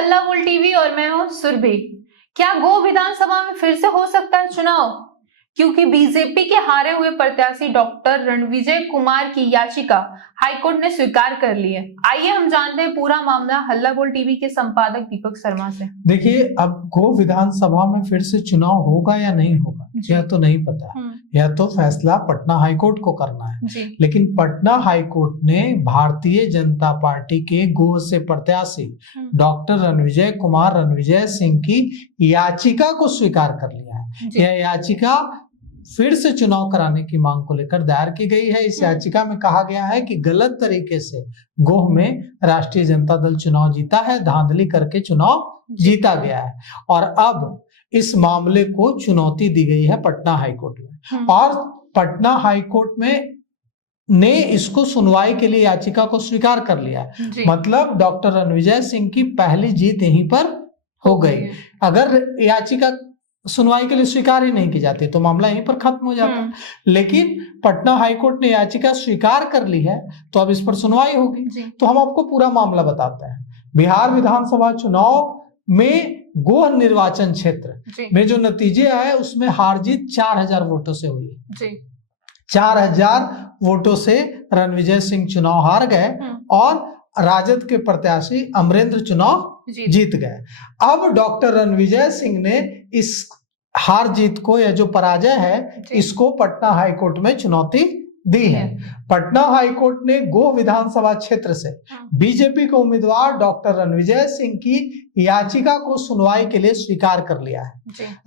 हल्ला बोल टीवी और मैं हूं सुरभि। क्या गो विधानसभा में फिर से हो सकता है चुनाव? क्योंकि बीजेपी के हारे हुए प्रत्याशी डॉक्टर रणविजय कुमार की याचिका हाईकोर्ट ने स्वीकार कर ली है। आइए हम जानते हैं पूरा मामला हल्ला बोल टीवी के संपादक दीपक शर्मा से। देखिए, अब गो विधानसभा में फिर से चुनाव होगा या नहीं होगा यह तो नहीं पता है। यह तो फैसला पटना हाईकोर्ट को करना है। लेकिन पटना हाईकोर्ट ने भारतीय जनता पार्टी के गो से प्रत्याशी डॉक्टर रणविजय कुमार रणविजय सिंह की याचिका को स्वीकार कर लिया है। यह याचिका फिर से चुनाव कराने की मांग को लेकर दायर की गई है। इस याचिका में कहा गया है कि गलत तरीके से गोह में राष्ट्रीय जनता दल चुनाव जीता है, धांधली करके चुनाव जीता गया है और अब इस मामले को चुनौती दी गई है पटना हाईकोर्ट में। और पटना हाईकोर्ट में ने इसको सुनवाई के लिए याचिका को स्वीकार कर लिया है। मतलब डॉक्टर रणविजय सिंह की पहली जीत यहीं पर हो गई। अगर याचिका सुनवाई के लिए स्वीकार ही नहीं की जाती तो मामला यहीं पर खत्म हो जाता। लेकिन पटना हाईकोर्ट ने याचिका स्वीकार कर ली है तो अब इस पर सुनवाई होगी। तो हम आपको पूरा मामला बताते हैं। बिहार विधानसभा चुनाव में गोह निर्वाचन क्षेत्र में जो नतीजे आए उसमें हार जीत 4000 वोटों से हुई है। 4000 वोटों से रणविजय सिंह चुनाव हार गए और राजद के प्रत्याशी अमरेंद्र चुनाव जीत गए। अब डॉक्टर रणविजय सिंह ने इस हार जीत को, या जो पराजय है, इसको पटना हाईकोर्ट में चुनौती दी है। पटना हाईकोर्ट ने गो विधानसभा क्षेत्र से बीजेपी के उम्मीदवार डॉक्टर रणविजय सिंह की याचिका को सुनवाई के लिए स्वीकार कर लिया है।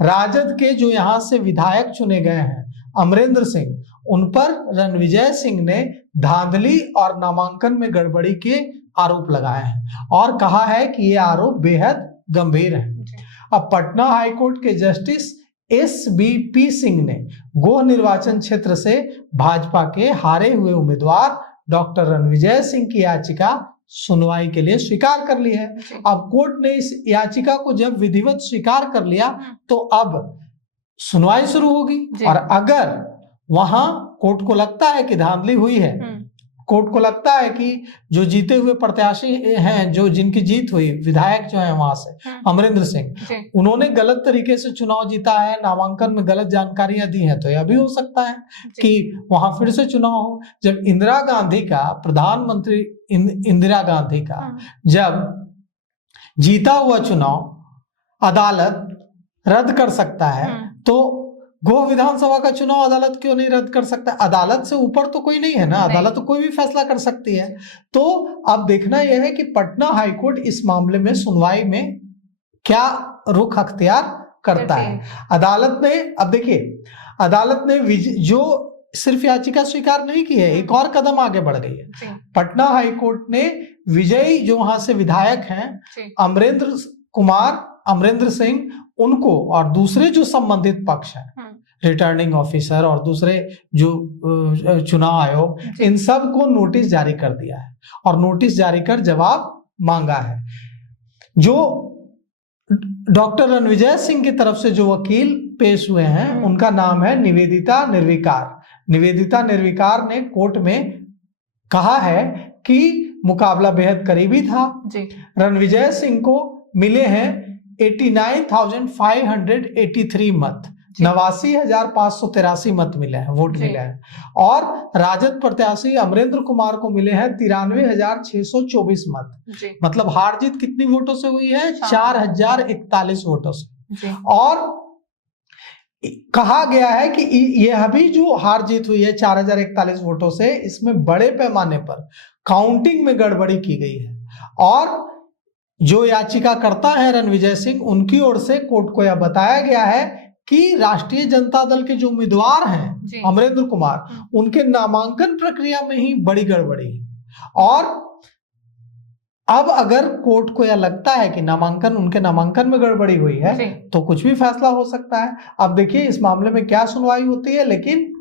राजद के जो यहाँ से विधायक चुने गए हैं अमरेंद्र सिंह, उन पर रणविजय सिंह ने धांधली और नामांकन में गड़बड़ी के आरोप लगाए हैं और कहा है कि ये आरोप बेहद गंभीर है। अब पटना हाईकोर्ट के जस्टिस SBP सिंह ने गोह निर्वाचन क्षेत्र से भाजपा के हारे हुए उम्मीदवार डॉक्टर रणविजय सिंह की याचिका सुनवाई के लिए स्वीकार कर ली है। अब कोर्ट ने इस याचिका को जब विधिवत स्वीकार कर लिया तो अब सुनवाई शुरू होगी और अगर वहां कोर्ट को लगता है कि धांधली हुई है, कोर्ट को लगता है कि जो जीते हुए प्रत्याशी हैं, जो जिनकी जीत हुई, विधायक जो है वहां से अमरेंद्र सिंह, उन्होंने गलत तरीके से चुनाव जीता है, नामांकन में गलत जानकारियां दी हैं, तो यह भी हो सकता है कि वहां फिर से चुनाव हो। जब इंदिरा गांधी का, प्रधानमंत्री इंदिरा गांधी का जब जीता हुआ चुनाव अदालत रद्द कर सकता है तो गो विधानसभा का चुनाव अदालत क्यों नहीं रद्द कर सकता? अदालत से ऊपर तो कोई नहीं है ना, अदालत तो कोई भी फैसला कर सकती है। तो अब देखना यह है कि पटना हाईकोर्ट इस मामले में सुनवाई में क्या रुख अख्तियार करता है। अदालत ने, अब देखिए, अदालत ने जो सिर्फ याचिका स्वीकार नहीं की है, एक और कदम आगे बढ़ गई है। पटना हाईकोर्ट ने विजयी जो वहां से विधायक हैं अमरेंद्र कुमार, अमरेंद्र सिंह, उनको और दूसरे जो संबंधित पक्ष हैं, रिटर्निंग ऑफिसर और दूसरे जो चुनाव आयोग, इन सब को नोटिस जारी कर दिया है और नोटिस जारी कर जवाब मांगा है। जो डॉक्टर रणविजय सिंह की तरफ से जो वकील पेश हुए हैं उनका नाम है निवेदिता निर्विकार। निवेदिता निर्विकार ने कोर्ट में कहा है कि मुकाबला बेहद करीबी था। रणविजय सिंह को मिले हैं 89,583 मत, 89,583 मत मिले हैं, वोट मिले हैं। और राजद प्रत्याशी अमरेंद्र कुमार को मिले हैं 93,624 मत। मतलब हार जीत कितनी वोटों से हुई है? 4,041 वोटों से। और कहा गया है कि यह भी जो हार जीत हुई है 4,041 वोटों से, इसमें बड़े पैमाने पर काउंटिंग में गड़बड़ी की गई है। और जो याचिकाकर्ता है रणविजय सिंह, उनकी ओर से कोर्ट को यह बताया गया है कि राष्ट्रीय जनता दल के जो उम्मीदवार हैं अमरेंद्र कुमार, उनके नामांकन प्रक्रिया में ही बड़ी गड़बड़ी है। और अब अगर कोर्ट को यह लगता है कि उनके नामांकन में गड़बड़ी हुई है तो कुछ भी फैसला हो सकता है। अब देखिए इस मामले में क्या सुनवाई होती है। लेकिन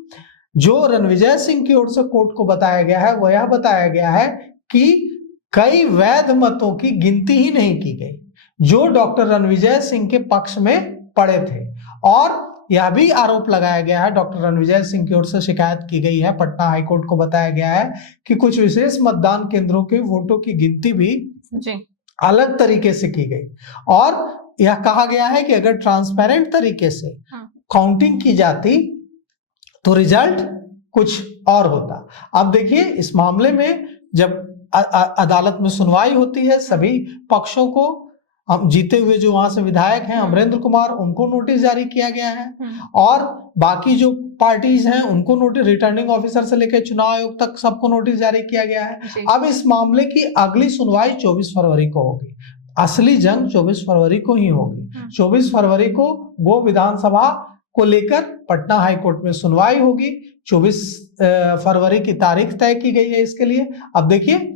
जो रणविजय सिंह की ओर से कोर्ट को बताया गया है वो यह बताया गया है कि कई वैध मतों की गिनती ही नहीं की गई जो डॉक्टर रणविजय सिंह के पक्ष में पड़े थे। और यह भी आरोप लगाया गया है, डॉक्टर रणविजय सिंह की ओर से शिकायत की गई है, पटना हाईकोर्ट को बताया गया है कि कुछ विशेष मतदान केंद्रों के वोटों की गिनती भी अलग तरीके से की गई और यह कहा गया है कि अगर ट्रांसपेरेंट तरीके से काउंटिंग की जाती तो रिजल्ट कुछ और होता। अब देखिए इस मामले में जब अदालत में सुनवाई होती है, सभी पक्षों को, हम जीते हुए जो वहां से विधायक हैं अमरेंद्र कुमार, उनको नोटिस जारी किया गया है और बाकी जो पार्टीज हैं उनको नोटिस, रिटर्निंग ऑफिसर से लेकर चुनाव आयोग तक सबको नोटिस जारी किया गया है। अब इस मामले की अगली सुनवाई 24 फरवरी को होगी। असली जंग 24 फरवरी को ही होगी। 24 फरवरी को गो विधानसभा को लेकर पटना हाईकोर्ट में सुनवाई होगी। 24 फरवरी की तारीख तय की गई है इसके लिए। अब देखिए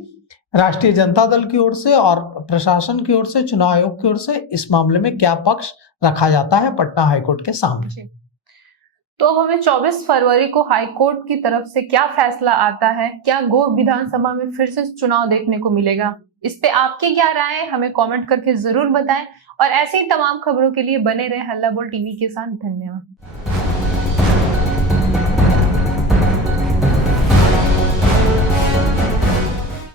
राष्ट्रीय जनता दल की ओर से और प्रशासन की ओर से, चुनाव आयोग की ओर से इस मामले में क्या पक्ष रखा जाता है पटना हाईकोर्ट के सामने। तो हमें 24 फरवरी को हाईकोर्ट की तरफ से क्या फैसला आता है, क्या गो विधानसभा में फिर से चुनाव देखने को मिलेगा, इस पे आपकी क्या राय है हमें कमेंट करके जरूर बताएं और ऐसे ही तमाम खबरों के लिए बने रहे हल्ला बोल टीवी के साथ। धन्यवाद।